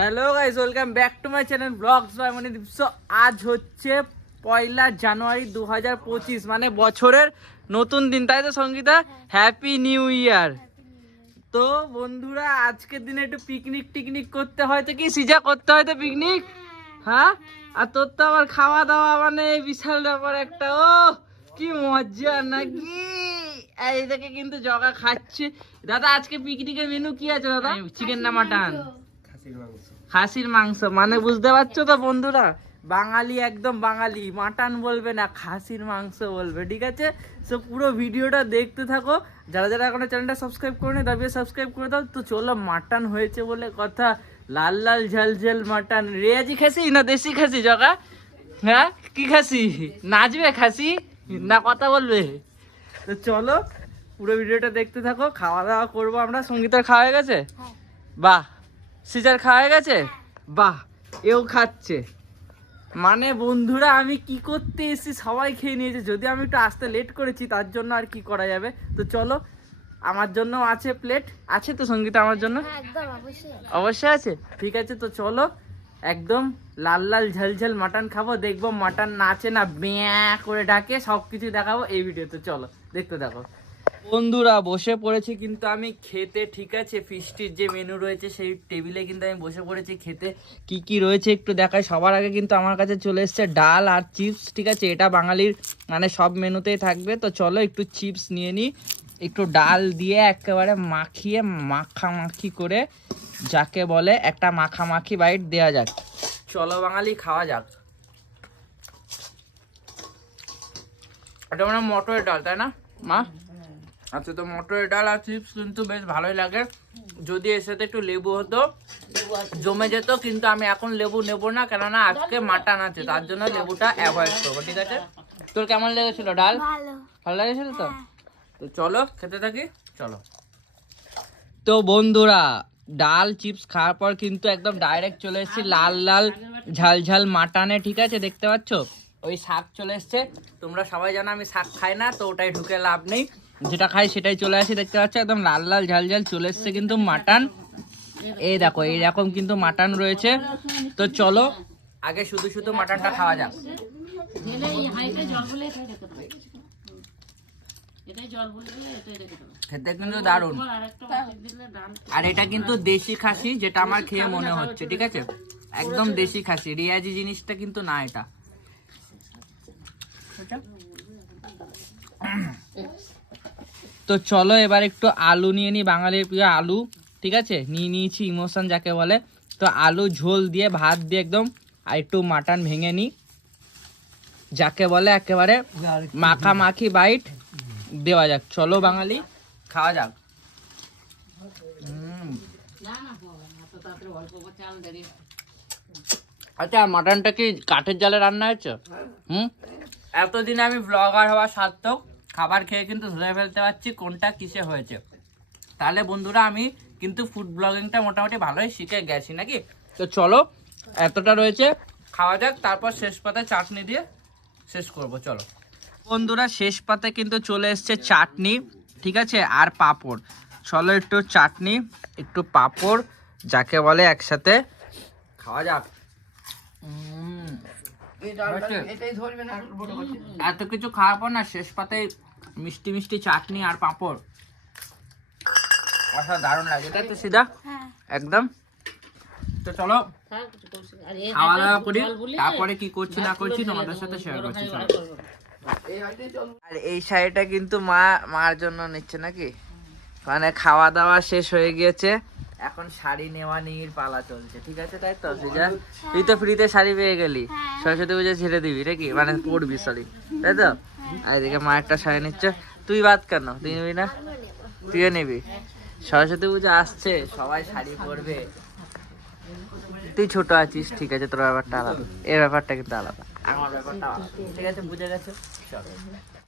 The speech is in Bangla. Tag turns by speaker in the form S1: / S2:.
S1: Hello guys welcome back to my channel vlogs by Monideep so আজ হচ্ছে পয়লা জানুয়ারি দু হাজার পঁচিশ মানে বছরের নতুন দিন তাই তো সঙ্গীতা? হ্যাপি নিউ ইয়ার তো বন্ধুরা আজকের দিনে একটু পিকনিক টিকনিক করতে হয় তো কি? সিজা করতে হয় তো পিকনিক হ্যাঁ? আর তোর তো আবার খাওয়া দাওয়া মানে বিশাল ব্যাপার একটা ও কি মজা নাকি? এই দেখে কিন্তু জগা খাচ্ছে। দাদা আজকে পিকনিকের মেনু কি আছে দাদা? চিকেন না মাটন খাসির মাংস। মানে বুঝতে পারছ তো বন্ধুরা? বাঙালি একদম বাঙালি মাটন বলবে না খাসির মাংস বলবে ঠিক আছে? সো পুরো ভিডিওটা দেখতে থাকো। যারা যারা এখনও চ্যানেলটা সাবস্ক্রাইব করে নি দাবিয়ে সাবস্ক্রাইব করে দাও। তো চলো মাটন হয়েছে বলে কথা। লাল লাল ঝাল ঝাল মাটন। রেয়াজি খাসি না দেশি খাসি জগা? হ্যাঁ? কি খাসি? নাচবে খাসি? না কথা বলবে? তো চলো পুরো ভিডিওটা দেখতে থাকো। খাওয়া দাওয়া করব আমরা। সঙ্গীতার খাওয়া হয়ে গেছে? বাহ। সিজার খাওয়া গেছে? বাহ এও খাচ্ছে। মানে বন্ধুরা আমি কি করতে এসেছি? সবাই খেয়ে নিয়েছে। যদি আমি একটু আসতে লেট করেছি তার জন্য আর কি করা যাবে? তো চলো আমার জন্য আছে প্লেট আছে তো সঙ্গীতা আমার জন্য?
S2: হ্যাঁ, অবশ্যই
S1: অবশ্যই আছে? ঠিক আছে তো চলো একদম লাল লাল ঝালঝাল মাটন খাব। দেখব মাটন নাচে না ব্যাঁ করে ডাকে সব কিছু দেখাবো এই ভিডিওতে চলো দেখতে দেখো বন্ধুরা, বসে পড়েছি কিন্তু আমি খেতে, ঠিক আছে? ফিস্টির যে মেনু রয়েছে, সেই টেবিলে কিন্তু আমি বসে পড়েছি খেতে। কি কি রয়েছে একটু দেখাই। সবার আগে কিন্তু আমার কাছে চলে এসছে ডাল আর চিপস, ঠিক আছে? এটা বাঙালির মানে সব মেনুতেই থাকবে। তো চলো একটু চিপস নিয়ে নিই একটু ডাল দিয়ে একেবারে মাখিয়ে, মাখামাখি করে যাকে বলে একটা মাখামাখি বাইট দেওয়া যাক। চলো বাঙালি, খাওয়া যাক। এটা মানে মটরের ডাল, তাই না? মা? আচ্ছা তো মটরের ডাল আর চিপস কিন্তু বেশ ভালোই লাগে। যদি এর সাথে একটু লেবু হতো জমে যেত কিন্তু আমি এখন লেবু নেব না কেননা আজকে মাটন আছে তার জন্য লেবুটা অ্যাভয়েড করব ঠিক আছে? তোর কেমন লেগেছিল ডাল?
S2: ভালো।
S1: ভালো লেগেছিল তো? তো চলো খেতে থাকি? চলো। তো বন্ধুরা ডাল চিপস খাওয়ার পর কিন্তু একদম ডাইরেক্ট চলে এসেছি লাল লাল ঝাল ঝাল মাটানে ঠিক আছে? দেখতে পাচ্ছ? ওই শাক চলে এসছে। তোমরা সবাই জানো আমি শাক খাই না তো ওটাই ঢুকে লাভ নেই। যেটা খাই সেটাই চলে আসে, দেখতে পাচ্ছ? একদম লাল লাল ঝাল ঝাল চলে এসছে কিন্তু মাটন। এই দেখো এইরকম কিন্তু মাটন রয়েছে। তো চলো, আগে শুধু শুধু মাটনটা খাওয়া যাক। খেতে কিন্তু দারুণ। আর এটা কিন্তু দেশি খাসি, যেটা আমার খেয়ে মনে হচ্ছে, ঠিক আছে? একদম দেশি খাসি, রিয়াজি জিনিসটা কিন্তু না এটা। তো চলো এবার একটু আলু নিয়ে নিই বাঙালির প্রিয় আলু, ঠিক আছে? নিয়ে নিয়েছি ইমোশন যাকে বলে। তো আলু ঝোল দিয়ে, ভাত দিয়ে একদম, আর একটু মাটন ভেঙে নিই। যাকে বলে একেবারে মাখামাখি বাইট দেওয়া যাক। চলো বাঙালি, খাওয়া যাক। আচ্ছা মাটনটা কি কাঠের জালে রান্না হয়েছে? হুম? এতদিনে আমি ব্লগার হওয়া সার্থক। খাবার খেয়ে কিন্তু ধরে ফেলতে পারছি কোনটা কিসে হয়েছে। তাহলে বন্ধুরা আমি কিন্তু ফুড ব্লগিংটা মোটামুটি ভালোই শিখে গেছি নাকি? তো চলো এতটা রয়েছে। খাওয়া যাক তারপর শেষ পাতায় চাটনি দিয়ে শেষ করব চলো। বন্ধুরা শেষ পাতে কিন্তু চলে এসছে চাটনি ঠিক আছে? আর পাঁপড়। চলো একটু চাটনি একটু পাঁপড় যাকে বলে একসাথে খাওয়া যাক। এত কিছু খাওয়ার পর না শেষ পাতে মিষ্টি মিষ্টি চাটনি আর পাঁপড়। দারুণ লাগে। তাই তো সিধা?
S2: হ্যাঁ।
S1: একদম? তো চলো খাওয়া দাওয়া করি তারপরে কি করছি না করছি তোমাদের সাথে শেয়ার করছি চলো। আর এই শাড়িটা কিন্তু মা মার জন্য নিচ্ছে নাকি? মানে খাওয়া দাওয়া শেষ হয়ে গিয়েছে এখন শাড়ি নেওয়া নিয়ে পালা চলছে ঠিক আছে তাই তো সিজা? তুই তো ফ্রিতে শাড়ি পেয়ে গেলি। সরস্বতী পুজো ছেড়ে দিবি নাকি? মানে পড়বি সরি তাই তো? আর এদিকে মা একটা শাড়ি নিচ্ছে। তুই বাদ কেন? তুই নিবি না? তুইও নিবি। সরস্বতী পুজো আসছে, সবাই শাড়ি পরবে। তুই ছোট আছিস, ঠিক আছে, তোর ব্যাপারটা আলাদা। এর ব্যাপারটা কিন্তু আলাদা। আমার ব্যাপারটা ঠিক আছে, বুঝে গেছো?